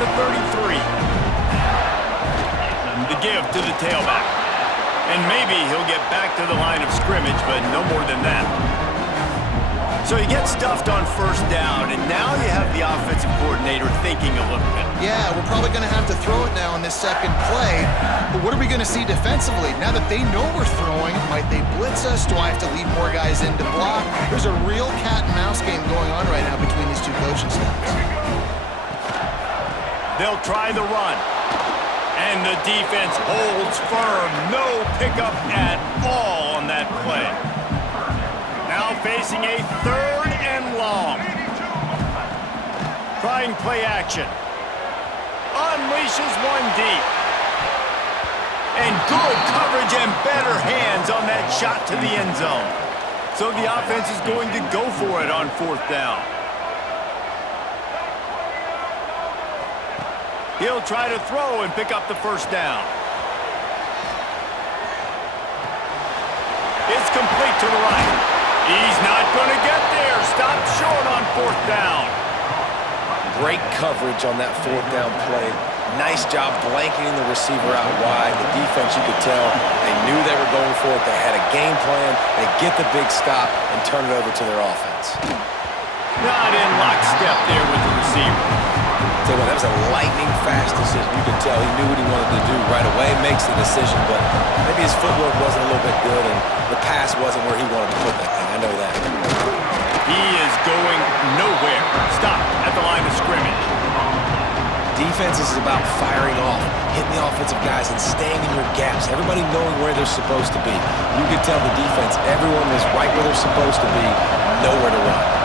the 33. The give to the tailback. And maybe he'll get back to the line of scrimmage, but no more than that. So he gets stuffed on first down, and now you have the offensive coordinator thinking a little bit. Yeah, we're probably going to have to throw it now in this second play. But what are we going to see defensively? Now that they know we're throwing, might they blitz us? Do I have to lead more guys in to block? There's a real cat and mouse game going on right now between these two coaching staffs. They'll try the run. And the defense holds firm. No pickup at all on that play. Now facing a 3rd and long. Trying play action. Unleashes one deep. And good coverage and better hands on that shot to the end zone. So the offense is going to go for it on 4th down. He'll try to throw and pick up the first down. It's complete to the right. He's not going to get there. Stopped short on 4th down. Great coverage on that 4th down play. Nice job blanketing the receiver out wide. The defense, you could tell, they knew they were going for it. They had a game plan. They get the big stop and turn it over to their offense. Not in lockstep there with the receiver. Tell you what, that was a lightning-fast decision. You could tell he knew what he wanted to do right away, makes the decision, but maybe his footwork wasn't a little bit good, and the pass wasn't where he wanted to put that thing. I know that. He is going nowhere. Stop at the line of scrimmage. Defense is about firing off, hitting the offensive guys, and staying in your gaps. Everybody knowing where they're supposed to be. You could tell the defense, everyone was right where they're supposed to be, nowhere to run.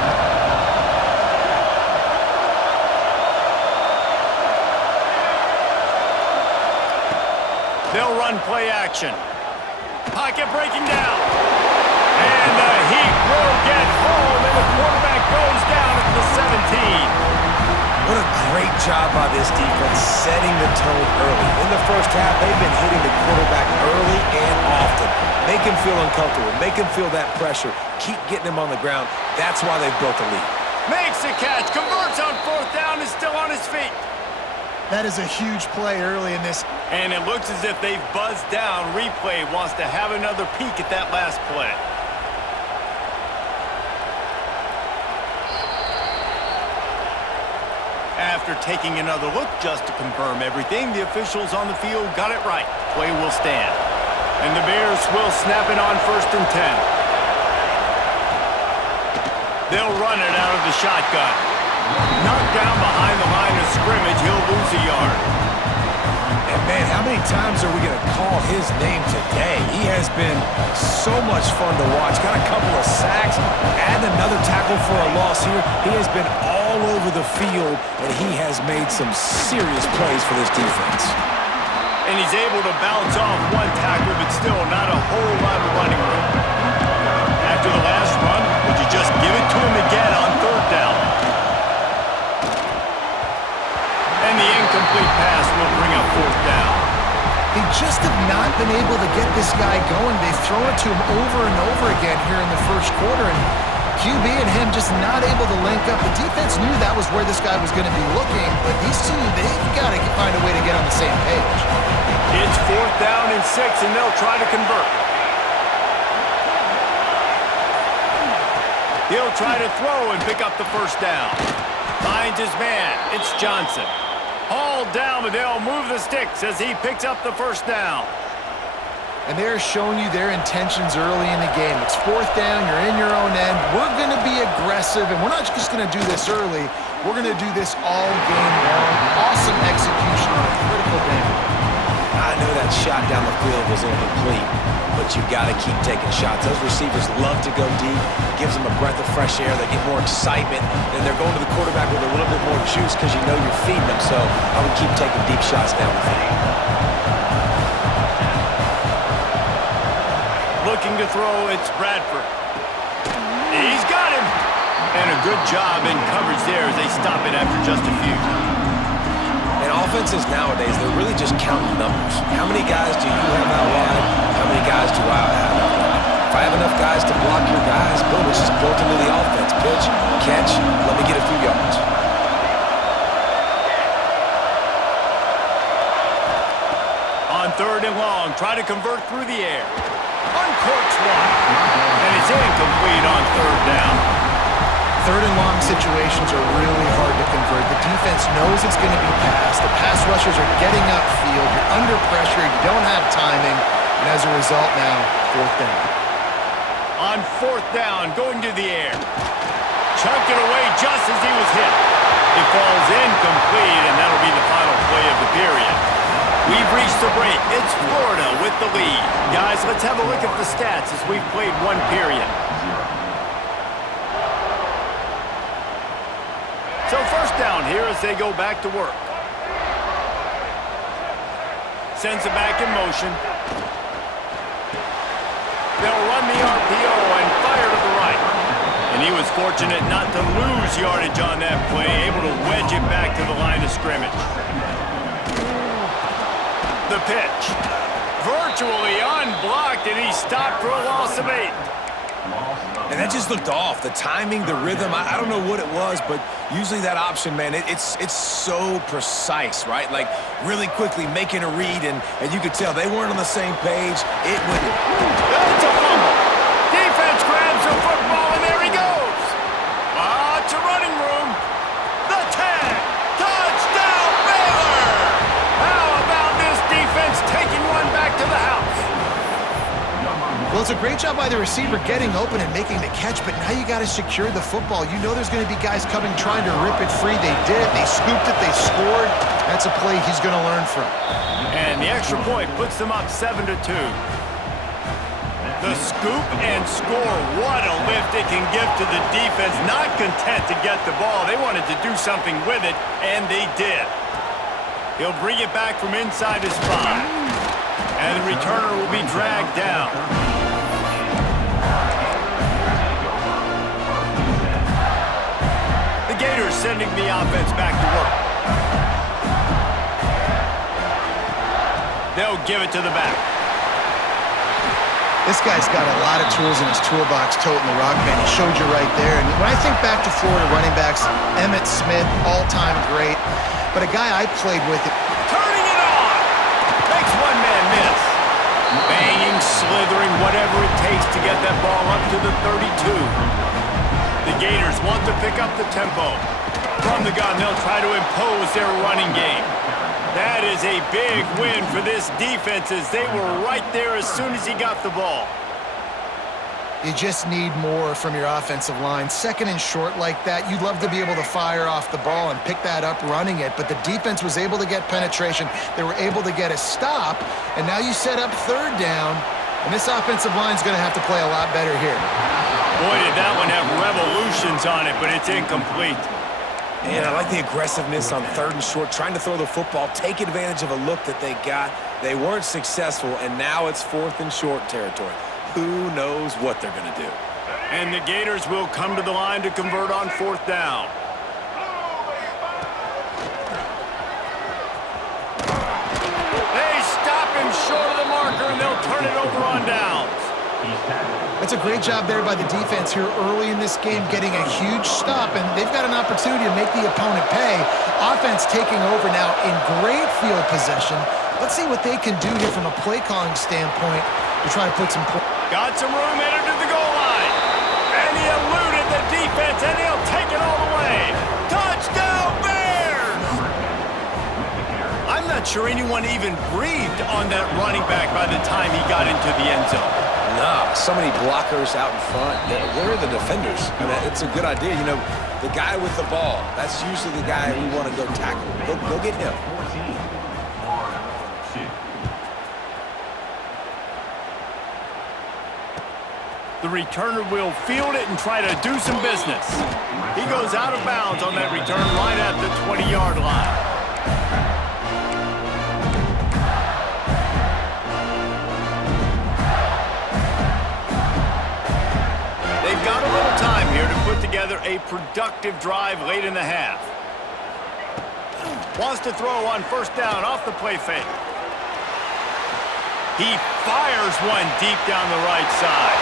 They'll run play action. Pocket breaking down. And the heat will get home, and the quarterback goes down at the 17. What a great job by this defense setting the tone early. In the first half, they've been hitting the quarterback early and often. Make him feel uncomfortable. Make him feel that pressure. Keep getting him on the ground. That's why they've built a lead. Makes the catch. Converts on 4th down. Is still on his feet. That is a huge play early in this. And it looks as if they've buzzed down. Replay wants to have another peek at that last play. After taking another look just to confirm everything, the officials on the field got it right. Play will stand. And the Bears will snap it on 1st and 10. They'll run it out of the shotgun. Knocked down behind the line of scrimmage, he'll lose a yard. And man, how many times are we going to call his name today? He has been so much fun to watch. Got a couple of sacks, add another tackle for a loss here. He has been all over the field, and he has made some serious plays for this defense. And he's able to bounce off one tackle, but still not a whole lot of running room. After the last run, would you just give it to him again on 3rd down? And the incomplete pass will bring up 4th down. They just have not been able to get this guy going. They've thrown it to him over and over again here in the first quarter, and QB and him just not able to link up. The defense knew that was where this guy was going to be looking, but these two, they've got to find a way to get on the same page. It's 4th down and 6, and they'll try to convert. He'll try to throw and pick up the first down. Finds his man. It's Johnson. Hauled down, but they'll move the sticks as he picks up the first down. And they're showing you their intentions early in the game. It's 4th down, you're in your own end. We're going to be aggressive, and we're not just going to do this early. We're going to do this all game long. Awesome execution on a critical down. I know that shot down the field was incomplete, but you got to keep taking shots. Those receivers love to go deep. It gives them a breath of fresh air. They get more excitement. Then they're going to the quarterback with a little bit more juice because you know you're feeding them. So I would keep taking deep shots down the field. Looking to throw, it's Bradford. He's got him. And a good job in coverage there as they stop it after just a few. And offenses nowadays, they're really just counting numbers. How many guys do you have out wide? How many guys do I have out wide? If I have enough guys to block your guys, boom, it's just built into the offense. Pitch, catch, let me get a few yards. third and long. Try to convert through the air. Uncorks one. And it's incomplete on third down. Third and long situations are really hard to convert. The defense knows it's going to be passed. The pass rushers are getting upfield. You're under pressure. You don't have timing. And as a result now, fourth down. On fourth down, going to the air. Chunked it away just as he was hit. It falls incomplete, and that'll be the final play of the period. We've reached the break. It's Florida with the lead. Guys, let's have a look at the stats as we've played one period. So first down here as they go back to work. Sends it back in motion. They'll run the RPO and fire to the right. And he was fortunate not to lose yardage on that play, able to wedge it back to the line of scrimmage. The pitch. Virtually unblocked, and he stopped for a loss of 8. And that just looked off. The timing, the rhythm, I don't know what it was, but usually that option, man, it's so precise, right? Like, really quickly making a read, and you could tell they weren't on the same page. It went... It's a fumble. Defense grabs the football, and there he goes. It's a running room. The tag. Touchdown, Baylor. How about this defense taking one back to the house? Well, it's a great job by the receiver getting open and making the catch, but now you got to secure the football. You know there's going to be guys coming trying to rip it free. They did. They scooped it. They scored. That's a play he's going to learn from. And the extra point puts them up 7-2. The scoop and score. What a lift it can give to the defense. Not content to get the ball. They wanted to do something with it, and they did. He'll bring it back from inside his 5. And the returner will be dragged down. The Gators sending the offense back to work. They'll give it to the back. This guy's got a lot of tools in his toolbox toting the rock, man. He showed you right there. And when I think back to Florida running backs, Emmitt Smith, all-time great. But a guy I played with... Turning it on! Makes one man miss. Banging, slithering, whatever it takes to get that ball up to the 32. The Gators want to pick up the tempo. From the gun, they'll try to impose their running game. That is a big win for this defense as they were right there as soon as he got the ball. You just need more from your offensive line. Second and short like that, you'd love to be able to fire off the ball and pick that up running it, but the defense was able to get penetration. They were able to get a stop, and now you set up third down, and this offensive line's going to have to play a lot better here. Boy, did that one have revolutions on it, but it's incomplete. And I like the aggressiveness on third and short, trying to throw the football, take advantage of a look that they got. They weren't successful, and now it's fourth and short territory. Who knows what they're going to do? And the Gators will come to the line to convert on fourth down. They stop him short of the marker, and they'll turn it over on downs. That's a great job there by the defense here early in this game, getting a huge stop, and they've got an opportunity to make the opponent pay. Offense taking over now in great field possession. Let's see what they can do here from a play calling standpoint to try to put some points. Got some room, entered to the goal line. And he eluded the defense, and he'll take it all the way. Touchdown, Bears! I'm not sure anyone even breathed on that running back by the time he got into the end zone. No, so many blockers out in front. Where are the defenders? I mean, it's a good idea. You know, the guy with the ball, that's usually the guy we want to go tackle. Go get him. The returner will field it and try to do some business. He goes out of bounds on that return right at the 20-yard line. They've got a little time here to put together a productive drive late in the half. Wants to throw on first down off the play fake. He fires one deep down the right side.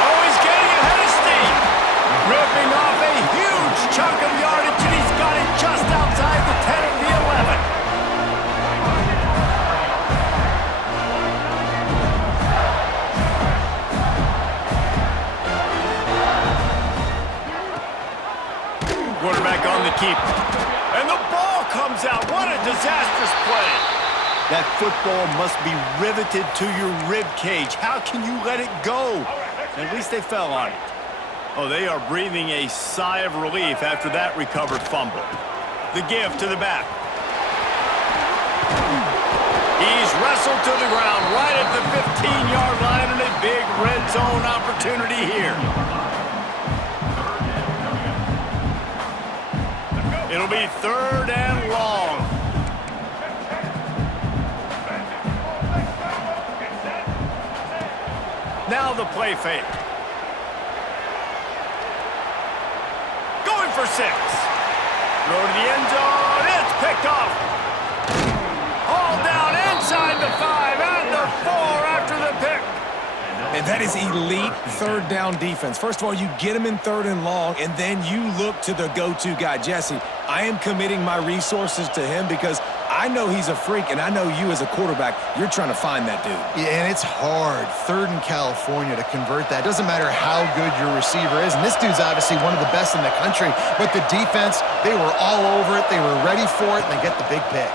Oh, he's getting ahead of steam. Ripping off a huge chunk of yardage, and he's got it just outside the 10 of the 11. comes out. What a disastrous play. That football must be riveted to your rib cage. How can you let it go? At least they fell on it. Oh, they are breathing a sigh of relief after that recovered fumble. The give to the back. He's wrestled to the ground right at the 15-yard line, and a big red zone opportunity here. It'll be 3rd and long. Now the play fake. Going for 6. Throw to the end zone. It's picked off. All down inside the 5 and the 4 after the pick. And that is elite 3rd down defense. First of all, you get him in 3rd and long, and then you look to the go-to guy, Jesse. I am committing my resources to him because I know he's a freak, and I know you as a quarterback, you're trying to find that dude. Yeah, and it's hard, 3rd in California, to convert that. Doesn't matter how good your receiver is, and this dude's obviously one of the best in the country, but the defense, they were all over it, they were ready for it, and they get the big pick.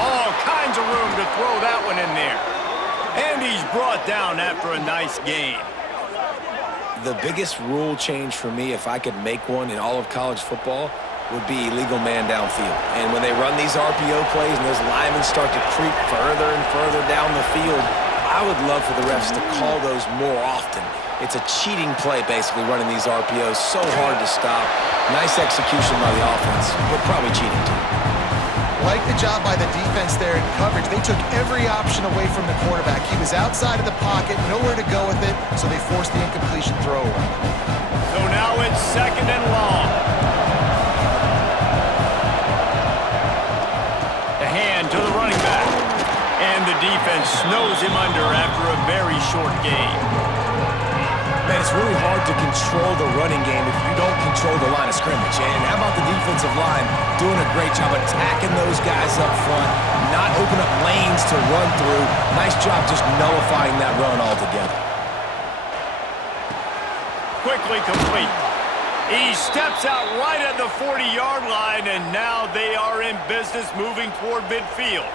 All kinds of room to throw that one in there. And he's brought down after a nice gain. The biggest rule change for me, if I could make one in all of college football, would be illegal man downfield. And when they run these RPO plays and those linemen start to creep further and further down the field, I would love for the refs to call those more often. It's a cheating play, basically, running these RPOs. So hard to stop. Nice execution by the offense, but probably cheating too. Like the job by the defense there in coverage. They took every option away from the quarterback. He was outside of the pocket, nowhere to go with it, so they forced the incompletion throw away. So now it's 2nd and long. The hand to the running back. And the defense snows him under after a very short game. Man, it's really hard to control the running game if you don't control the line of scrimmage. And how about the defensive line doing a great job attacking those guys up front, not open up lanes to run through. Nice job just nullifying that run altogether. Quickly complete. He steps out right at the 40-yard line, and now they are in business moving toward midfield.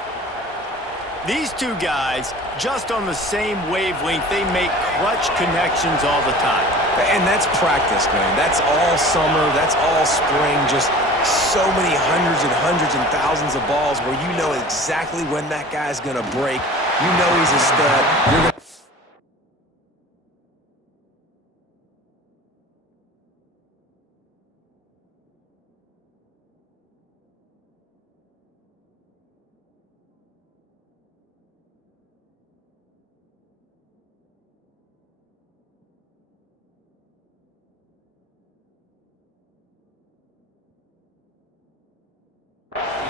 These two guys, just on the same wavelength, they make clutch connections all the time. And that's practice, man. That's all summer. That's all spring. Just so many hundreds and thousands of balls where you know exactly when that guy's going to break. You know he's a stud. You're going to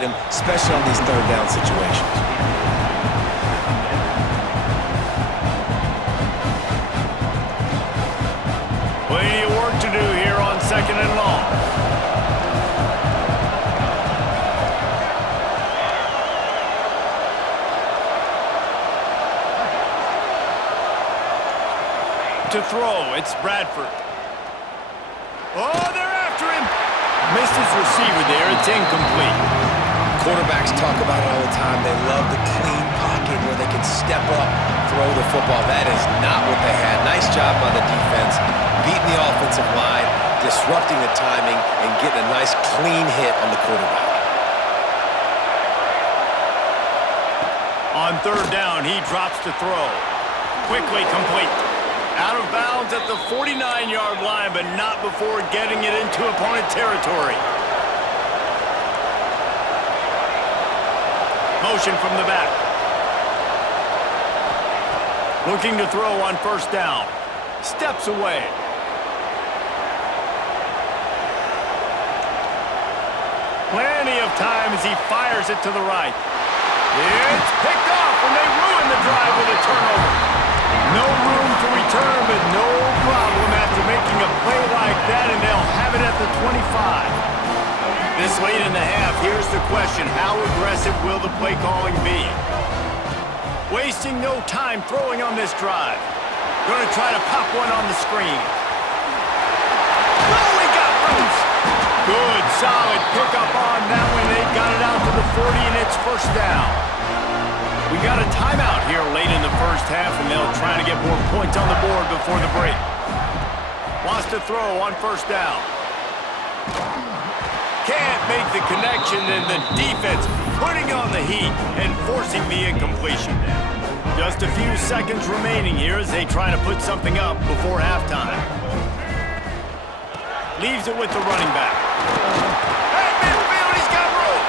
him, especially on these 3rd down situations. Plenty of work to do here on 2nd and long. To throw, it's Bradford. Oh, they're after him. Missed his receiver there. It's incomplete. Quarterbacks talk about it all the time. They love the clean pocket where they can step up, throw the football. That is not what they had. Nice job by the defense, beating the offensive line, disrupting the timing, and getting a nice clean hit on the quarterback. On 3rd down, he drops to throw. Quickly complete. Out of bounds at the 49-yard line, but not before getting it into opponent territory. Motion from the back. Looking to throw on 1st down. Steps away. Plenty of time as he fires it to the right. It's picked off when they ruin the drive with a turnover. No room to return, but no problem after making a play like that, and they'll have it at the 25. This late in the half, here's the question. How aggressive will the play calling be? Wasting no time throwing on this drive. Going to try to pop one on the screen. Oh, he got loose. Good, solid pickup on that one. They've got it out to the 40, and it's first down. We got a timeout here late in the first half, and they'll try to get more points on the board before the break. Wants to throw on first down. Can't make the connection, and the defense putting on the heat and forcing the incompletion. Just a few seconds remaining here as they try to put something up before halftime. Leaves it with the running back. At midfield, he's got room.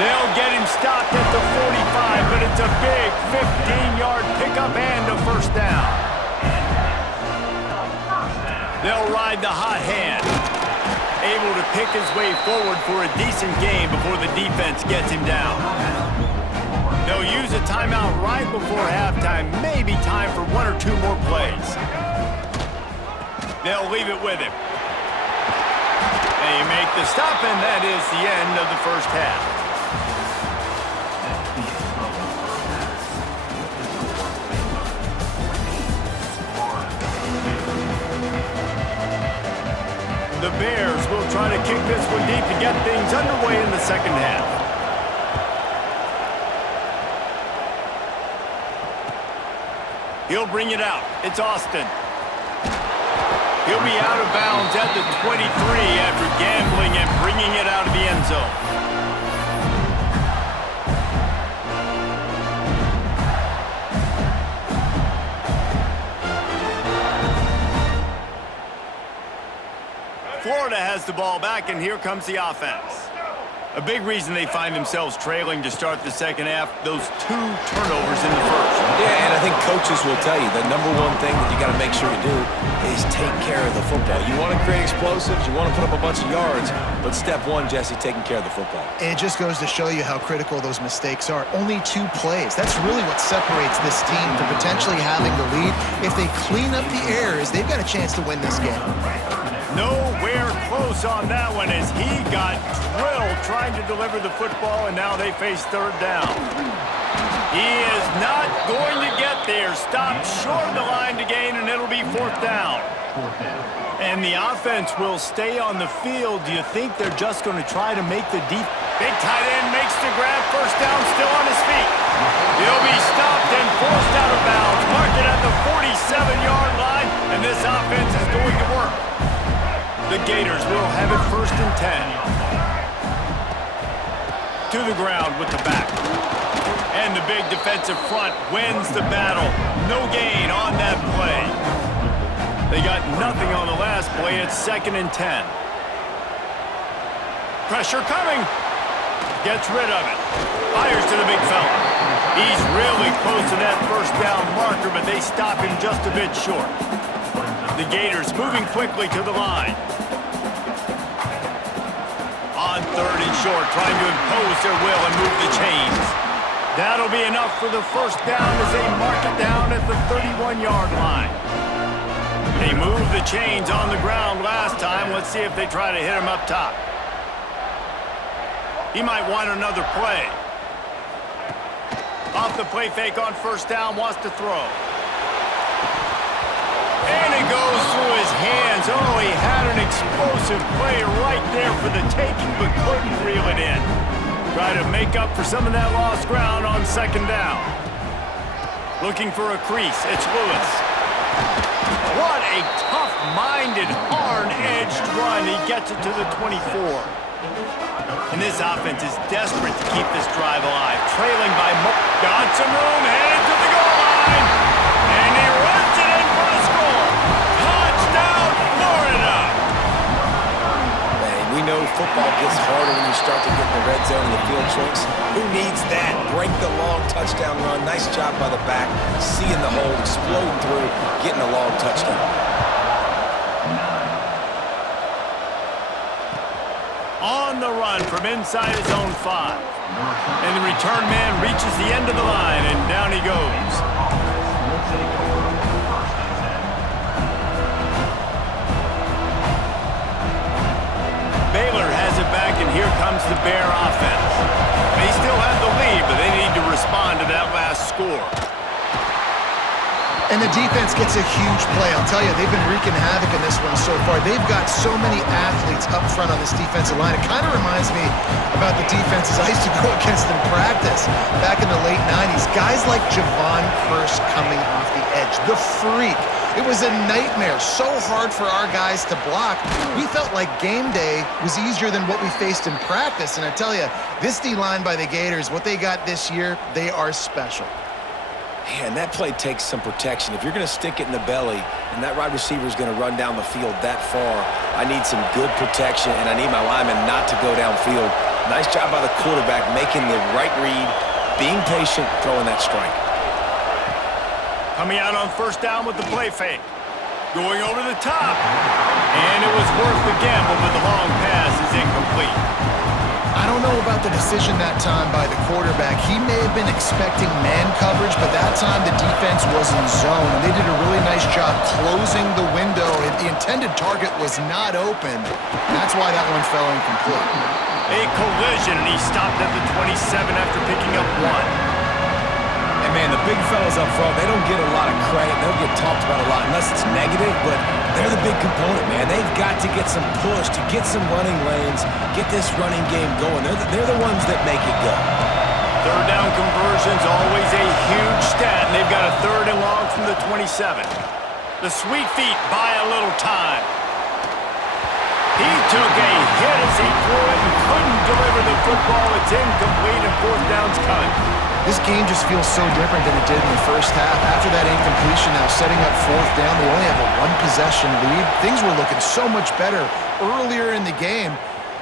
They'll get him stopped at the 45, but it's a big 15-yard pickup and a first down. They'll ride the hot hand. Able to pick his way forward for a decent game before the defense gets him down. They'll use a timeout right before halftime. Maybe time for one or two more plays. They'll leave it with him. They make the stop, and that is the end of the first half. The Bears will try to kick this one deep to get things underway in the second half. He'll bring it out. It's Austin. He'll be out of bounds at the 23 after gambling and bringing it out of the end zone. Florida has the ball back, and here comes the offense. A big reason they find themselves trailing to start the second half, those 2 turnovers in the first. Yeah, and I think coaches will tell you the number one thing that you got to make sure you do is take care of the football. You want to create explosives, you want to put up a bunch of yards, but step one, Jesse, taking care of the football. It just goes to show you how critical those mistakes are. Only 2 plays. That's really what separates this team from potentially having the lead. If they clean up the errors, they've got a chance to win this game. Nowhere close on that one as he got drilled trying to deliver the football, and now they face third down. He is not going to get there. Stopped short of the line to gain, and it'll be fourth down. And the offense will stay on the field. Do you think they're just going to try to make the deep? Big tight end makes the grab. First down, still on his feet. He'll be stopped and forced out of bounds. Marked it at the 47-yard line, and this offense is going to work. The Gators will have it first and 10. To the ground with the back. And the big defensive front wins the battle. No gain on that play. They got nothing on the last play. It's second and 10. Pressure coming. Gets rid of it. Fires to the big fella. He's really close to that first down marker, but they stop him just a bit short. The Gators moving quickly to the line. On third and short, trying to impose their will and move the chains. That'll be enough for the first down as they mark it down at the 31-yard line. They moved the chains on the ground last time. Let's see if they try to hit him up top. He might want another play. Off the play fake on first down, wants to throw. And it goes through his hands. Oh, he had an explosive play right there for the taking, but couldn't reel it in. Try to make up for some of that lost ground on second down. Looking for a crease. It's Lewis. What a tough-minded, hard-edged run. He gets it to the 24. And this offense is desperate to keep this drive alive. Trailing by got some room, headed to the goal line. And he runs it in for a score. Touchdown, Florida! Man, we know football gets harder when you start to get in the red zone and the field shrinks. Who needs that? Break the long touchdown run. Nice job by the back. Seeing the hole, exploding through, getting a long touchdown. On the run from inside his own 5. And the return man reaches the end of the line, and down he goes. Baylor has it back, and here comes the Bear offense. They still have the lead, but they need to respond to that last score. And the defense gets a huge play. I'll tell you, they've been wreaking havoc in this one so far. They've got so many athletes up front on this defensive line. It kind of reminds me about the defenses I used to go against in practice back in the late 90s. Guys like Javon Curse coming off the edge. The freak. It was a nightmare. So hard for our guys to block. We felt like game day was easier than what we faced in practice. And I tell you, this D-line by the Gators, what they got this year, they are special. Man, that play takes some protection. If you're going to stick it in the belly and that wide receiver is going to run down the field that far, I need some good protection, and I need my lineman not to go downfield. Nice job by the quarterback making the right read, being patient, throwing that strike. Coming out on first down with the play fake. Going over the top. And it was worth the gamble, but the long pass is incomplete. I don't know about the decision that time by the quarterback. He may have been expecting man coverage, but that time the defense was in zone, and they did a really nice job closing the window. The intended target was not open. That's why that one fell incomplete. A collision, and he stopped at the 27 after picking up one. And, man, the big fellas up front, they don't get a lot of credit. They don't get talked about a lot unless it's negative, but they're the big component, man. They've got to get some push, to get some running lanes, get this running game going. They're the ones that make it go. Third down conversion's always a huge stat, and they've got a third and long from the 27. The sweet feet buy a little time. He took a hit as he threw it and couldn't deliver the football. It's incomplete, and fourth down's coming. This game just feels so different than it did in the first half. After that incompletion, now setting up fourth down, they only have a one-possession lead. Things were looking so much better earlier in the game.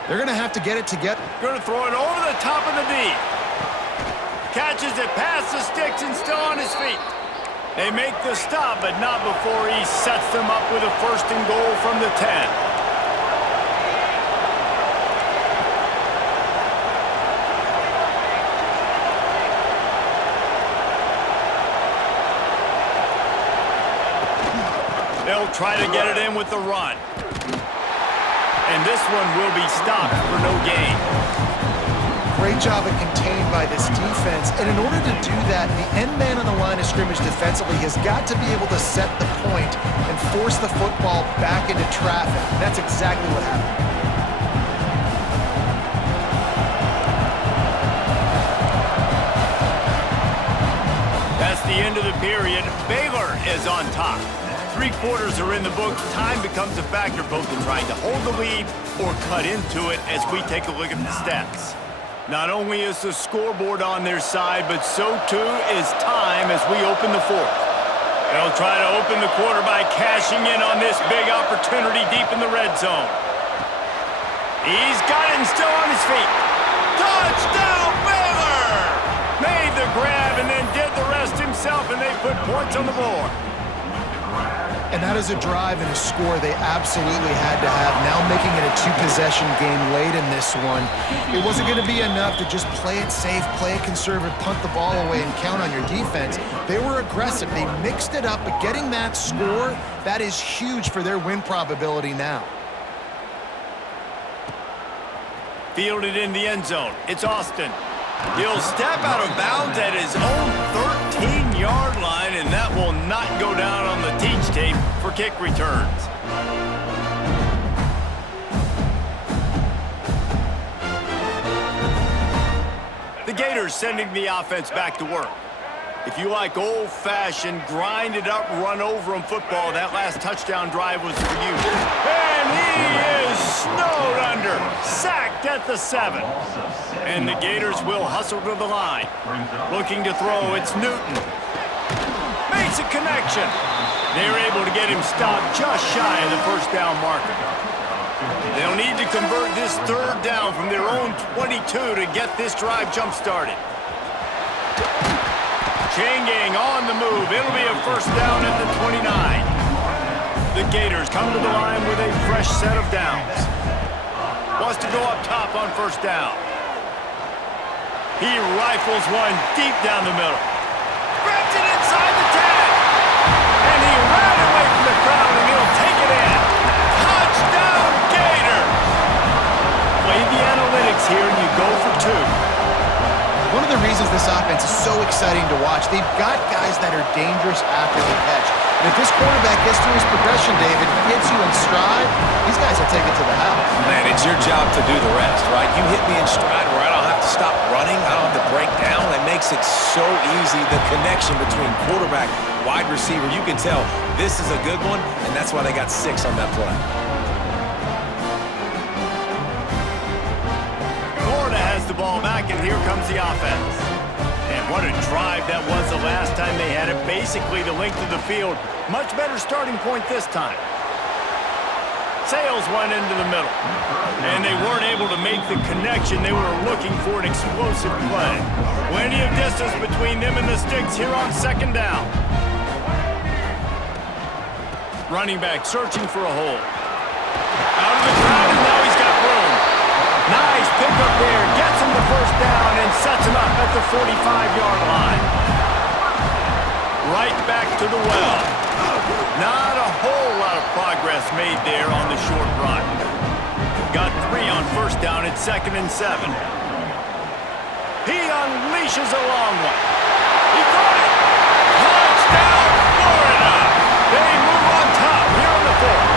They're going to have to get it together. Going to throw it over the top of the D. Catches it past the sticks and still on his feet. They make the stop, but not before he sets them up with a first and goal from the 10. They'll try to get it in with the run. And this one will be stopped for no gain. Great job of contained by this defense. And in order to do that, the end man on the line of scrimmage defensively has got to be able to set the point and force the football back into traffic. That's exactly what happened. That's the end of the period. Baylor is on top. 3 quarters are in the books. Time becomes a factor both in trying to hold the lead or cut into it as we take a look at the stats. Not only is the scoreboard on their side, but so too is time as we open the fourth. They'll try to open the quarter by cashing in on this big opportunity deep in the red zone. He's got it and still on his feet. Touchdown, Baylor! Made the grab and then did the rest himself, and they put points on the board. And that is a drive and a score they absolutely had to have. Now making it a 2-possession game late in this one. It wasn't going to be enough to just play it safe, play it conservative, punt the ball away, and count on your defense. They were aggressive. They mixed it up, but getting that score, that is huge for their win probability now. Fielded in the end zone. It's Austin. He'll step out of bounds at his own 13-yard line, and that will not go down on the teach tape for kick returns. The Gators sending the offense back to work. If you like old-fashioned, grind-it-up, run-over-'em football, that last touchdown drive was for you. And he is snowed under, sacked at the 7. And the Gators will hustle to the line. Looking to throw, it's Newton. Makes a connection. They're able to get him stopped just shy of the first down marker. They'll need to convert this third down from their own 22 to get this drive jump-started. Changing on the move. It'll be a first down at the 29. The Gators come to the line with a fresh set of downs. Wants to go up top on first down. He rifles one deep down the middle. Grabs it inside the 10. And he ran away from the crowd, and he'll take it in. Touchdown, Gators! Play the analytics here, and you go for 2. one of the reasons this offense is so exciting to watch, they've got guys that are dangerous after the catch. And if this quarterback gets through his progression, David, hits you in stride, these guys will take it to the house. Man, it's your job to do the rest, right? You hit me in stride where I don't have to stop running, I don't have to break down. It makes it so easy, the connection between quarterback, wide receiver. You can tell this is a good one, and that's why they got 6 on that play. Florida has the ball back, and here comes the offense. And what a drive that was the last time they had it. Basically the length of the field. Much better starting point this time. Sales went into the middle. And they weren't able to make the connection. They were looking for an explosive play. Plenty of distance between them and the sticks here on second down. Running back searching for a hole. Out of the crowd, and now he's got room. Nice pickup there. Gets him the first down and sets him up at the 45-yard line. Right back to the well. Not a whole lot of progress made there on the short run. Got 3 on first down at 2nd and 7. He unleashes a long one. He caught it. Touchdown, Florida. They move on top here on the 4th.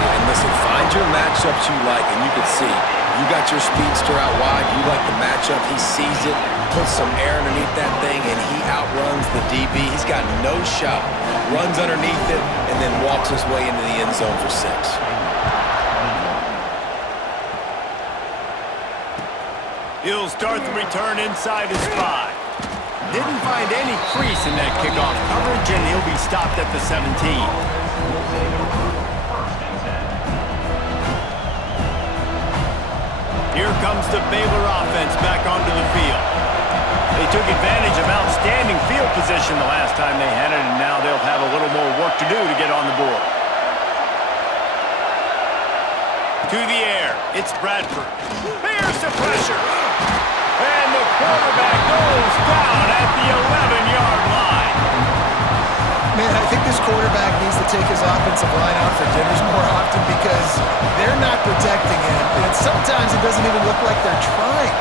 And listen, find your matchups you like, and you can see you got your speedster out wide. You like the matchup. He sees it, puts some air underneath that thing, and he outruns the DB. He's got no shot. Runs underneath it, and then walks his way into the end zone for 6. He'll start the return inside his 5. Didn't find any crease in that kickoff coverage, and he'll be stopped at the 17. Here comes the Baylor offense back onto the field. They took advantage of outstanding field position the last time they had it, and now they'll have a little more work to do to get on the board. To the air, it's Bradford. Bears the pressure. And the quarterback goes down at the 11-yard line. Man, I think this quarterback needs to take his offensive line out for dinners more often because they're not protecting him. And sometimes it doesn't even look like they're trying.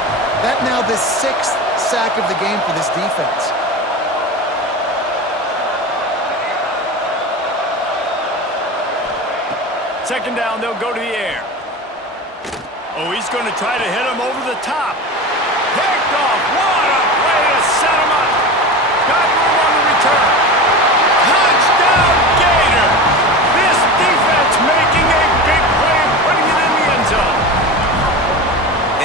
That now the 6th sack of the game for this defense. Second down, they'll go to the air. Oh, he's going to try to hit him over the top. Picked off. What a play to set him up. Got room on the return. Touchdown, Gator. This defense making a big play and putting it in the end zone.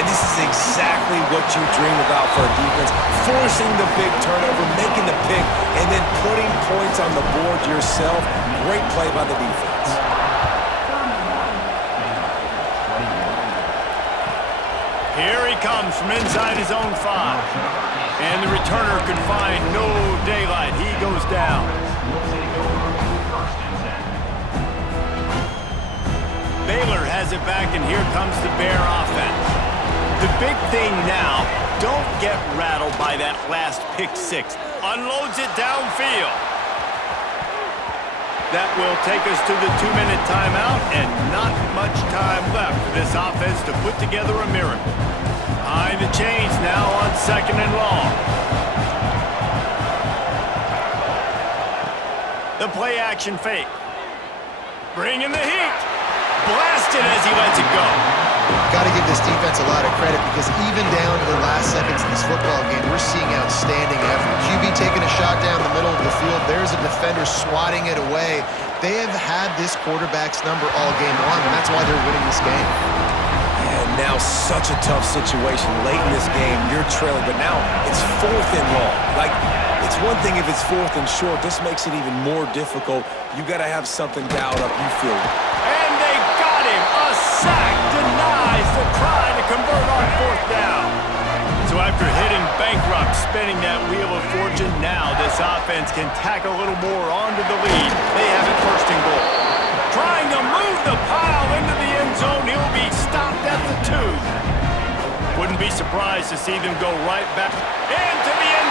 And this is exactly what you dream about for a defense. Forcing the big turnover, making the pick, and then putting points on the board yourself. Great play by the defense. Here he comes from inside his own 5. And the returner could find no daylight. He goes down. Baylor has it back, and here comes the Bear offense. The big thing now, don't get rattled by that last pick 6. Unloads it downfield. That will take us to the 2-minute timeout, and not much time left for this offense to put together a miracle. Behind the chains now on 2nd and long. The play action fake. Bringing the heat. Blasted as he lets it go. Got to give this defense a lot of credit because even down to the last seconds in this football game, we're seeing outstanding effort. QB taking a shot down the middle of the field. There's a defender swatting it away. They have had this quarterback's number all game long, and that's why they're winning this game. And now such a tough situation. Late in this game, you're trailing, but now it's 4th and long. Like, it's one thing if it's 4th and short. This makes it even more difficult. You got to have something dialed up, you feel it. And they got him. A sack denies the try to convert on 4th down. So after hitting bankrupt, spinning that wheel of fortune, now this offense can tack a little more onto the lead. They have it 1st and goal. Trying to move the pile into the end zone. He'll be stopped at the 2. Wouldn't be surprised to see them go right back into the end